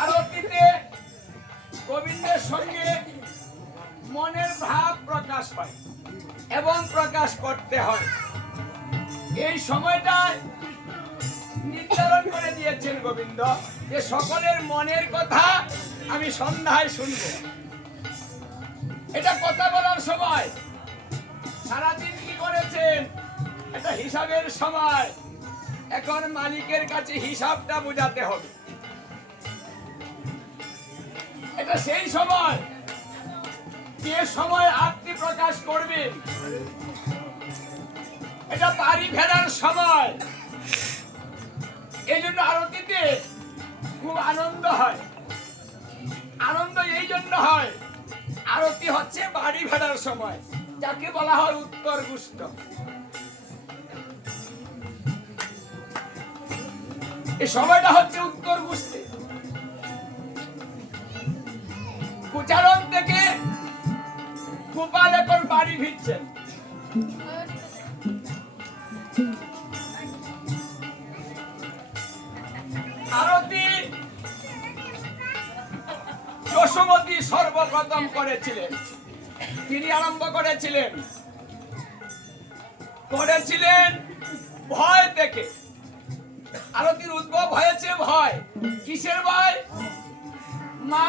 আরতিতে গোবিন্দের সঙ্গে মনের ভাব প্রকাশ হয় এবং প্রকাশ করতে হয়। এই সময়টায় নির্ধারণ করে দিয়েছেন গোবিন্দ যে সকলের মনের কথা আমি সন্ধ্যায় শুনব। এটা কথা বলার সময় সারাদিন কি করেছেন? এটা হিসাবের সময়। এখন মালিকের কাছে হিসাবটা বোঝাতে হবে। এটা সেই সময়। যে সময় আপনি প্রকাশ করবেন এটা বাড়ি ফেরার সময়। এই জন্য আরতিতে খুব আনন্দ হয়। আনন্দ এই জন্য হয়, আরতি হচ্ছে বাড়ি ফেরার সময়, যাকে বলা হয় উত্তর গুষ্ট এই সময়টা হচ্ছে উত্তর গুষ্টে কুচারণ থেকে গোপাল এখন বাড়ি ফিরছেন। আরতি যশোমতী সর্বপ্রথম করেছিলেন। তিনি আরম্ভ করেছিলেন। করেছিলেন ভয় থেকে। আরতির উদ্ভব হয়েছে ভয়। কিসের ভয়? মা,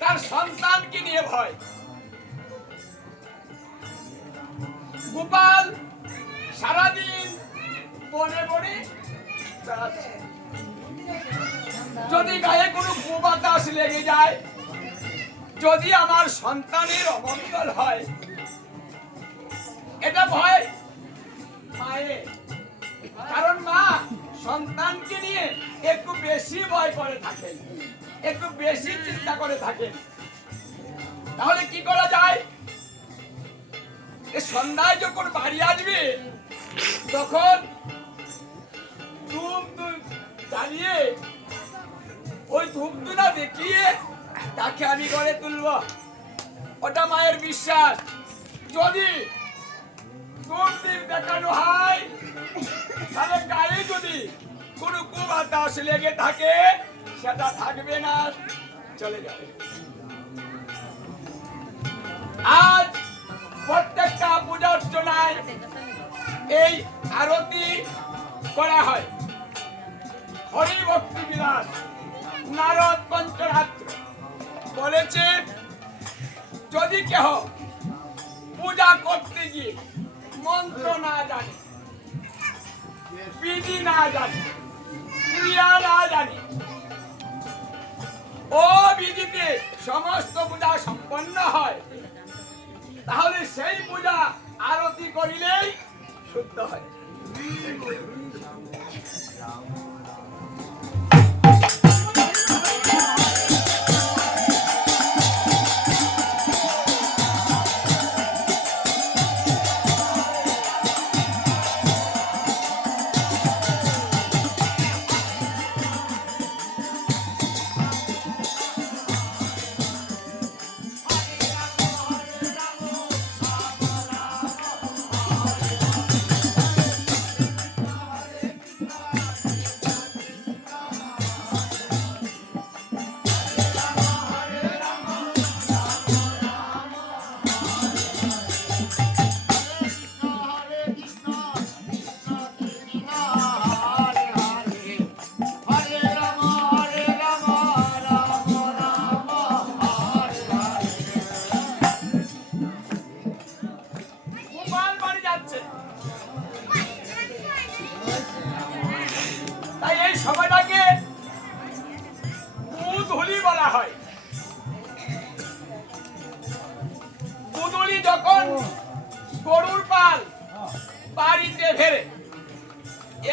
তার সন্তানকে নিয়ে ভয়। গোপাল সারাদিন বনে বনে যদি গায়ে কোনো কুবাতাস লেগে যায়, যদি আমার সন্তানের অমঙ্গল হয়, এটা ভয় সন্তানকে নিয়ে একটু বেশি ভয় করে থাকেন। একটু বেশি চিন্তা করে থাকেন। তাহলে কি করা যায়? সন্ধ্যায় যখন বাড়ি আসবে, তখন ধূপ ওই ধূপ ধুনা দেখিয়ে তাকে আমি করে তুলব। ওটা মায়ের বিশ্বাস। যদি দেখানো হয়, তাহলে গায়ে যদি কোনো কুবাতাস লেগে থাকে, সেটা থাকবে না, চলে যাবে। আজ প্রত্যেকটা পূজা অর্চনায় এই আরতি করা হয়। হরি ভক্তি বিলাস নারদ পঞ্চরাত্র বলেছে, যদি কেহ পূজা করতে গিয়ে মন্ত্র না জানে, বিধি না জানে ক্রিয়া ও বিধিতে সমস্ত পূজা সম্পন্ন হয় তাহলে সেই পূজা আরতি করিলেই শুদ্ধ হয়।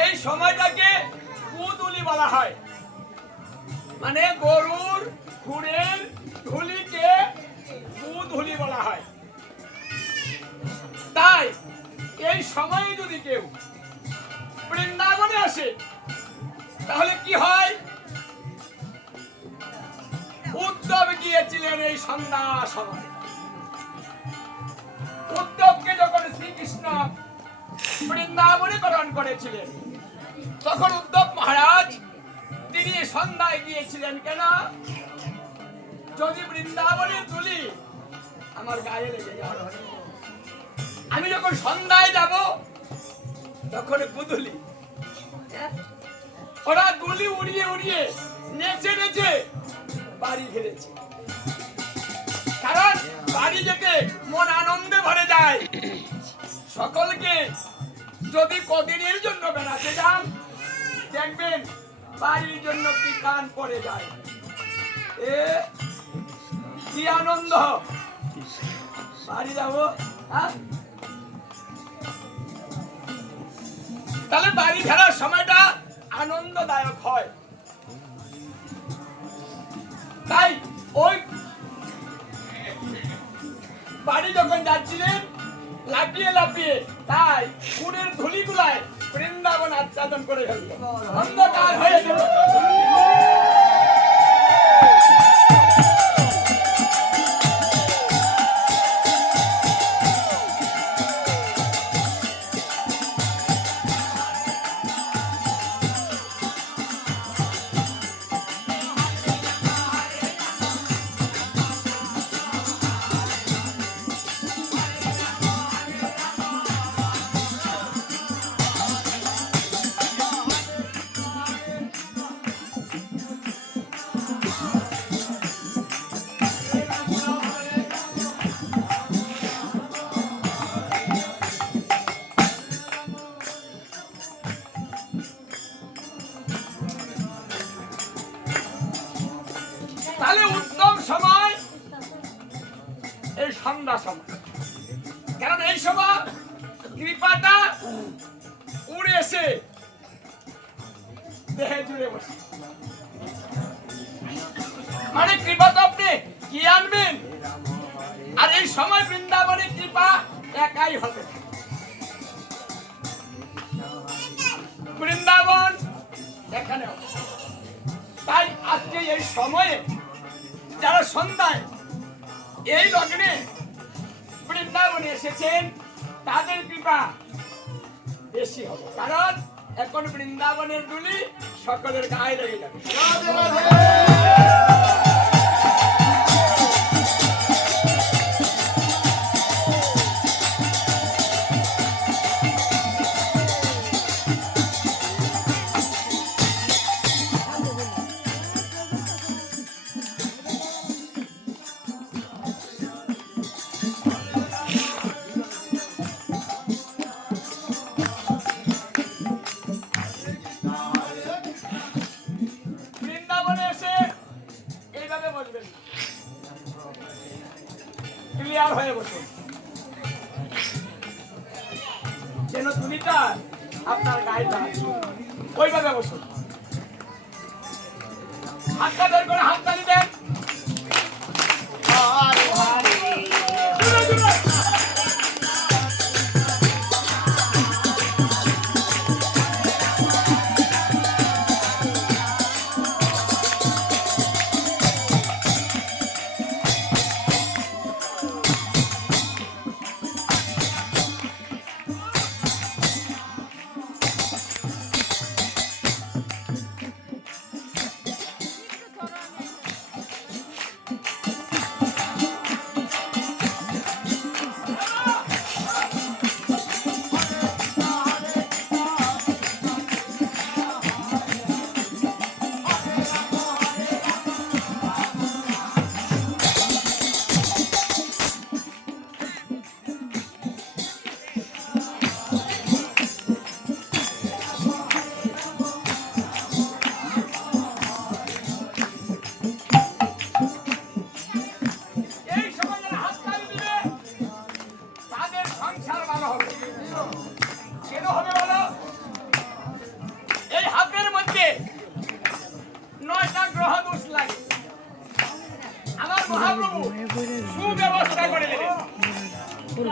এই সময়টাকে কুদুলি বলা হয়। মানে গরুর খুঁড়ের ধুলিকে কুধুলি বলা হয়। তাই এই সময়ে যদি কেউ বৃন্দাবনে আসে, তাহলে কি হয়? উদ্ধব গিয়েছিলেন এই সন্ধ্যা সময়। উদ্ধবকে যখন শ্রীকৃষ্ণ বৃন্দাবনে করেছিলেন তখন উদ্ধব মহারাজ তিনি সন্ধ্যায় গিয়েছিলেন, কেন? যদি বৃন্দাবনে তুলি, আমার গায়ে লেগে আমি যখন সন্ধ্যায় যাব, তখন গুদুলি। ওরা গুলি উড়িয়ে উড়িয়ে নেচে নেচে বাড়ি ফিরেছে। কারণ বাড়ি যেতে মন আনন্দে ভরে যায়। সকলকে যদি কদিনের জন্য বেড়াতে যান দেখবেন, বাড়ির জন্য কি কান পড়ে যায়। এ, কি আনন্দ। বাড়ি যাব তাহলে বাড়ি ফেরার সময়টা আনন্দদায়ক হয়। তাই ওই বাড়ি যখন যাচ্ছিলেন, লাফিয়ে লাফিয়ে, তাই ফুলের ধুলিগুলায় বৃন্দাবন আচ্ছাদন করে ফেলল। অন্ধকার হয়ে গেল। মানে কৃপা তো আপনি। কি আনবেন? আর এই সময় বৃন্দাবনের কৃপা একাই হবে। বৃন্দাবন এখানে তাই আজকে এই সময়ে যারা সন্ধ্যায় এই লগ্নে বৃন্দাবনে এসেছেন, তাদের কৃপা বেশি হবে। কারণ এখন বৃন্দাবনের দুলি সকলের গায়ে লেগে যাবে। যদি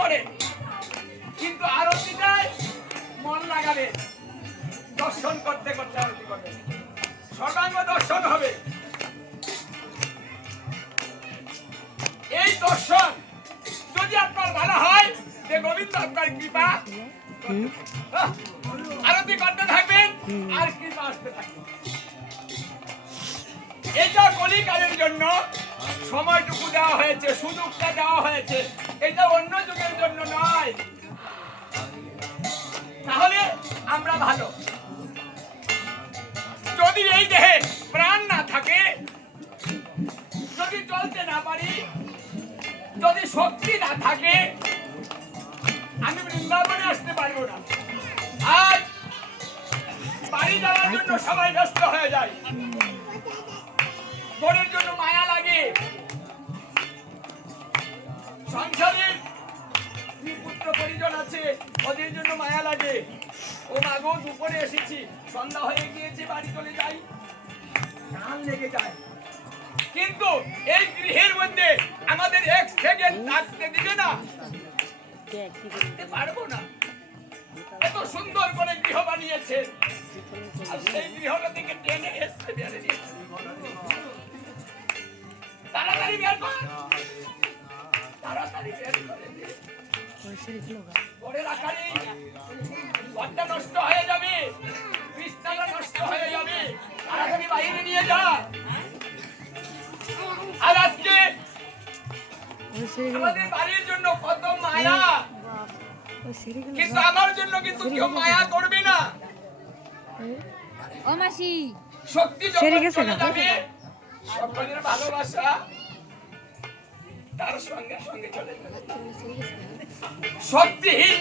করেন। কিন্তু আরতিটাই মন লাগাবেন দর্শন করতে করতে আরতি করবেন সর্বাঙ্গ দর্শন হবে। এই দর্শন যদি আপনার ভালো হয় যে গোবিন্দ আপনার কৃপা আরতি করতে থাকবেন আর কৃপা আসতে থাকবে। এটা কলিকালের জন্য সময়টুকু দেওয়া হয়েছে সুযোগটা দেওয়া হয়েছে। এটা অন্য যুগের জন্য নয়। তাহলে আমরা ভালো। যদি এই দেহে প্রাণ না থাকে, যদি চলতে না পারি, যদি শক্তি না থাকে, আমি বৃন্দাবনে আসতে পারব না। আজ বাড়ি যাওয়ার জন্য সবাই ব্যস্ত হয়ে যায়। আছে, ওদের জন্য মায়া লাগে। ও মাগো দুপুরে এসেছি। সন্ধ্যা হয়ে গিয়েছে, বাড়ি চলে যাই। কান লেগে যায়। কিন্তু এই গৃহের মধ্যে আমাদের এক সেকেন্ড থাকতে দিবে না। পারব না। এত সুন্দর করে গৃহ বানিয়েছেন আর সেই গৃহটা থেকে টেনে দিয়েছে তাড়াতাড়ি বের কর। তাড়াতাড়ি বের করে পরে রাখারি ঘরটা নষ্ট হয়ে যাবে বিছনাটা নষ্ট হয়ে যাবে তাড়াতাড়ি বাইরে নিয়ে যা। আর আজকে আমাদের বাড়ির জন্য কত মায়া। কিন্তু আমার জন্য কিন্তু কেউ মায়া করবে না। ও মাসি। শক্তি সেরে যখন গেছে চলে না? যাবে সকলের ভালোবাসা তার সঙ্গে সঙ্গে চলে যাবে। শক্তিহীন